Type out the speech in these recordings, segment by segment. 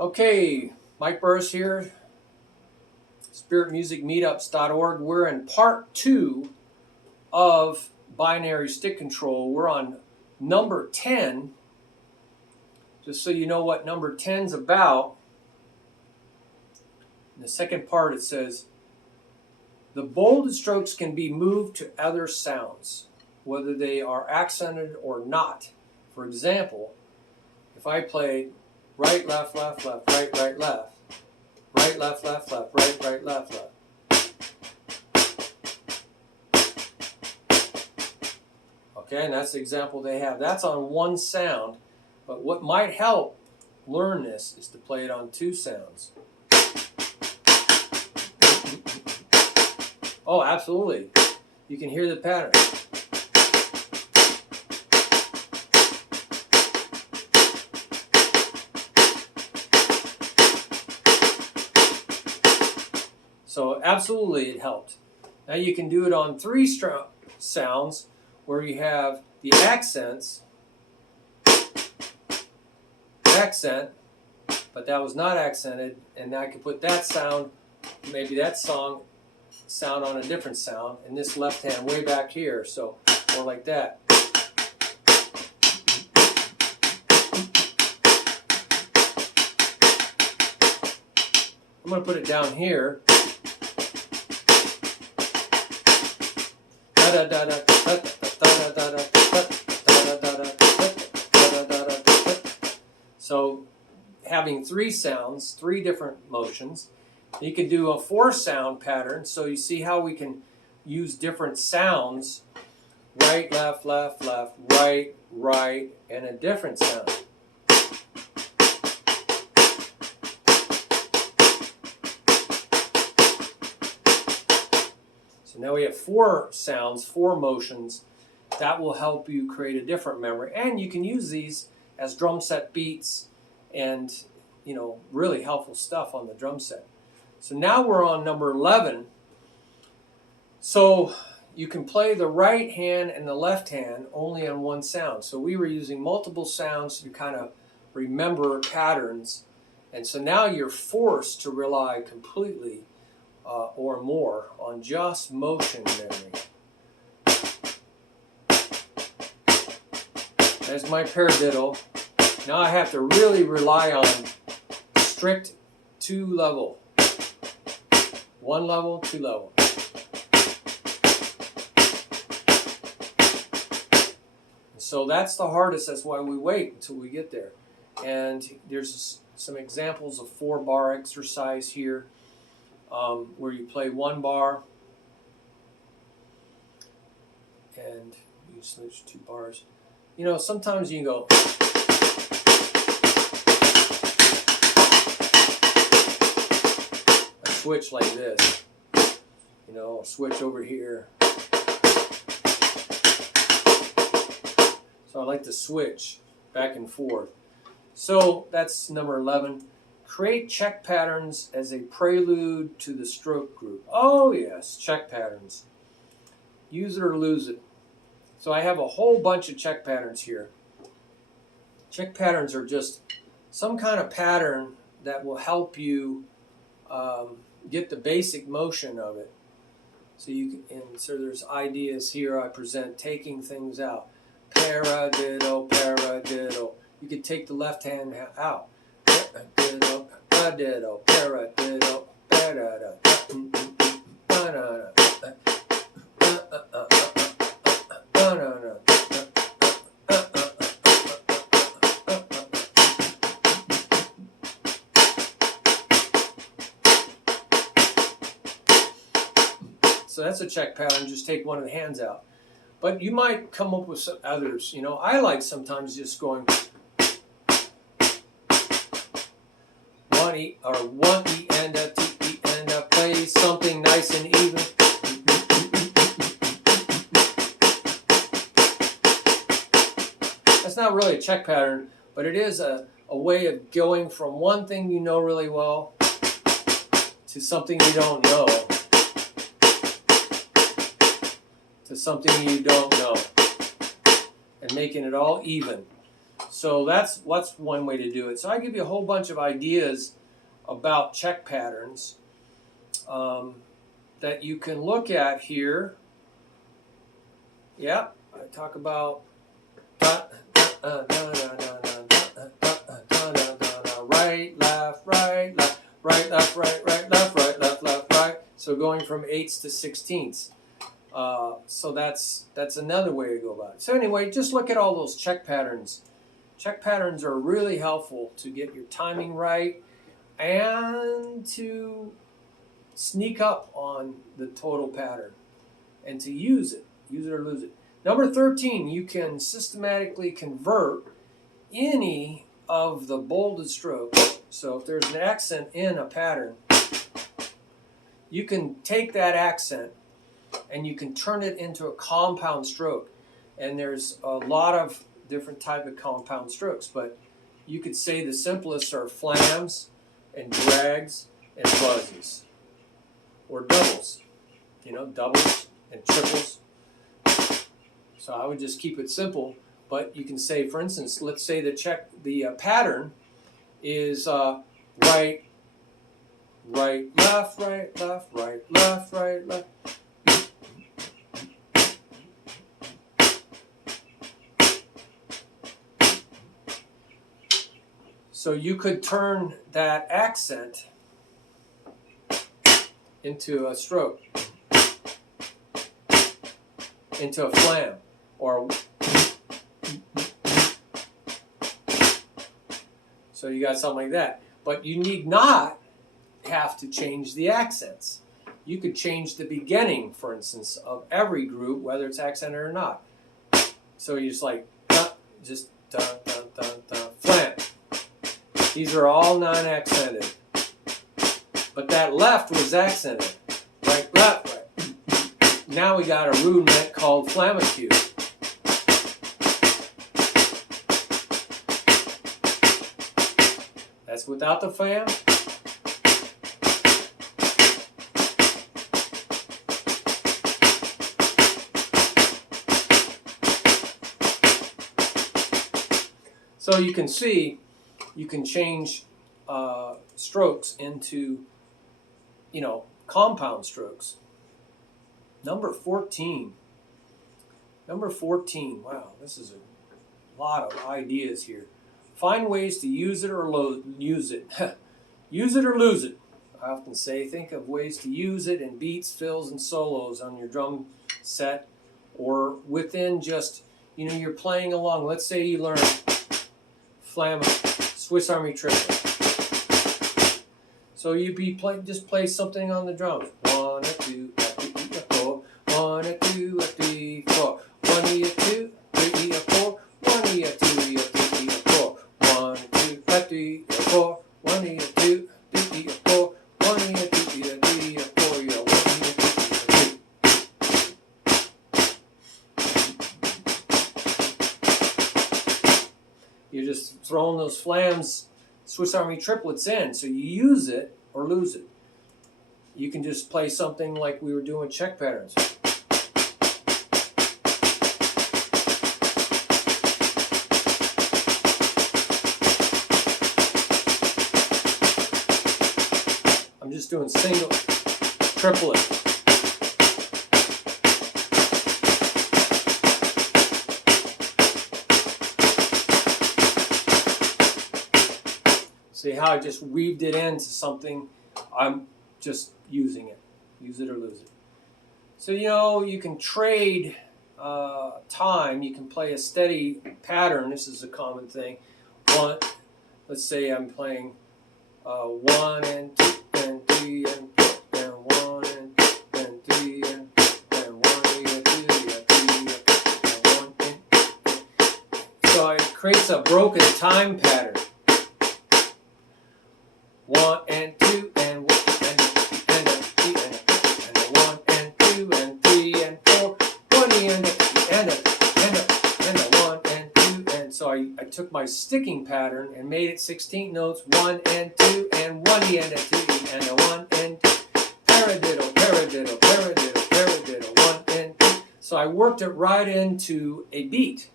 Okay, Mike Burris here, spiritmusicmeetups.org. We're in part 2 of binary stick control. We're on number 10. Just so you know what number 10's about. In the second part it says, the bolded strokes can be moved to other sounds, whether they are accented or not. For example, if I play right, left, left, left, right, right, left, right, left, left, left, right, right, left, left. Okay, and that's the example they have. That's on one sound, but what might help learn this is to play it on 2 sounds. Oh, absolutely. You can hear the pattern. So absolutely it helped. Now you can do it on 3 sounds where you have the accents, accent, but that was not accented, and I could put that sound, maybe that sound on a different sound, and this left hand way back here, so more like that. I'm going to put it down here. So having 3 sounds, 3 different motions. You can do a 4 sound pattern, so you see how we can use different sounds, right, left, left, left, right, right, and a different sound. So now we have 4 sounds, 4 motions. That will help you create a different memory, and you can use these as drum set beats and, you know, really helpful stuff on the drum set. So now we're on number 11. So you can play the right hand and the left hand only on 1 sound. So we were using multiple sounds to kind of remember patterns. And so now you're forced to rely completely or more on just motion memory. There's my paradiddle. Now I have to really rely on strict 2 level. 1 level, 2 level. So that's the hardest. That's why we wait until we get there. And there's some examples of 4-bar exercise here, where you play 1 bar and you switch 2 bars. You know, sometimes you can go. Switch like this, you know, switch over here. So I like to switch back and forth. So that's number 11. Create check patterns as a prelude to the stroke group. Oh yes, check patterns. Use it or lose it. So I have a whole bunch of check patterns here. Check patterns are just some kind of pattern that will help you get the basic motion of it. So you can, and so there's ideas here I present, taking things out. Paradiddle, paradiddle. You could take the left hand out. Paradiddle, paradiddle, paradiddle, paradiddle. So that's a check pattern, just take one of the hands out. But you might come up with some others. You know, I like sometimes just going 1 E or 1 E and a 2 E and a, play something nice and even. That's not really a check pattern, but it is a way of going from one thing you know really well to something you don't know. To something you don't know, and making it all even. So that's one way to do it. So I give you a whole bunch of ideas about check patterns that you can look at here. Yep, I talk about right, left, right, left, right, left, right, right, left, right, left, left, right. So going from eighths to sixteenths. So that's another way to go about it. So anyway, just look at all those check patterns. Check patterns are really helpful to get your timing right and to sneak up on the total pattern and to use it or lose it. Number 13, you can systematically convert any of the bolded strokes. So if there's an accent in a pattern, you can take that accent and you can turn it into a compound stroke. And there's a lot of different type of compound strokes, but you could say the simplest are flams and drags and buzzes, or doubles, doubles and triples. So I would just keep it simple, but you can say, for instance, let's say the pattern is right, right, left, right, left, right, left, right, left. So you could turn that accent into a stroke, into a flam, or so you got something like that. But you need not have to change the accents. You could change the beginning, for instance, of every group, whether it's accented or not. So you just like, just dun, dun, dun, dun, flam. These are all non-accented. But that left was accented. Right, left, right. Now we got a rudiment called flamacute. That's without the flam. So you can see, you can change strokes into, compound strokes. Number 14. Wow, this is a lot of ideas here. Find ways to use it or use it. Use it or lose it. I often say, think of ways to use it in beats, fills, and solos on your drum set, or within just, you're playing along. Let's say you learn flam, Swiss Army triplet. So just play something on the drums. 1, 2, 3, 4. 1, 2, 3, 4. 1, 2, 3, 4. 1, 2, 3, 4. 1, 2, 3, 4. 1, 2, 3, 4. 1, 2, 3, 4. 1, 2, 3. You're just throwing those flams, Swiss Army triplets in, so you use it or lose it. You can just play something like we were doing check patterns. I'm just doing single, triplet. See how I just weaved it into something? I'm just using it. Use it or lose it. So, you can trade time. You can play a steady pattern. This is a common thing. Let's say I'm playing 1 and 2 and 3 and 4 and 1 and 2 and 3 and 1 and 2 and 3 and 1 and 2. So it creates a broken time pattern. 1 and 2 and 1 and 3 and 1 and 2 and 3 and 4. 1 and 1 and 2 and so I took my sticking pattern and made it 16 notes. 1 and 2 and 1 and 2 and 1 and 2. Paradiddle, paradiddle, paradiddle, paradiddle. 1 and 2. So I worked it right into a beat.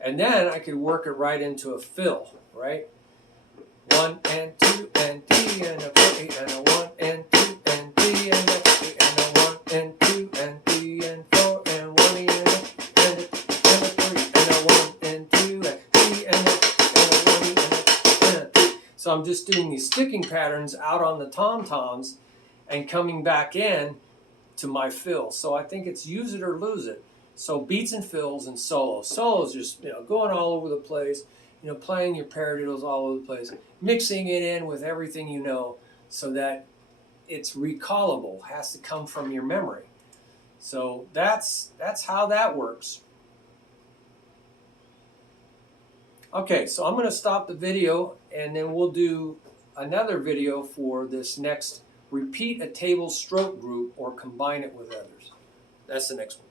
And then I could work it right into a fill, right? 1 and 2 and 3 and a 4 and a 1 and 2 and 3 and a 3 and a 1 and 2 and 3 and 4 and 1 and a 3 and a 1 and 2 and 3 and a 1 and a 3. So I'm just doing these sticking patterns out on the tom-toms and coming back in to my fill. So I think it's use it or lose it. So beats and fills and solos. Solos just going all over the place. Playing your paradiddles all over the place, mixing it in with everything you know so that it's recallable, has to come from your memory. So that's how that works. Okay, so I'm going to stop the video and then we'll do another video for this next repeat a table stroke group or combine it with others. That's the next one.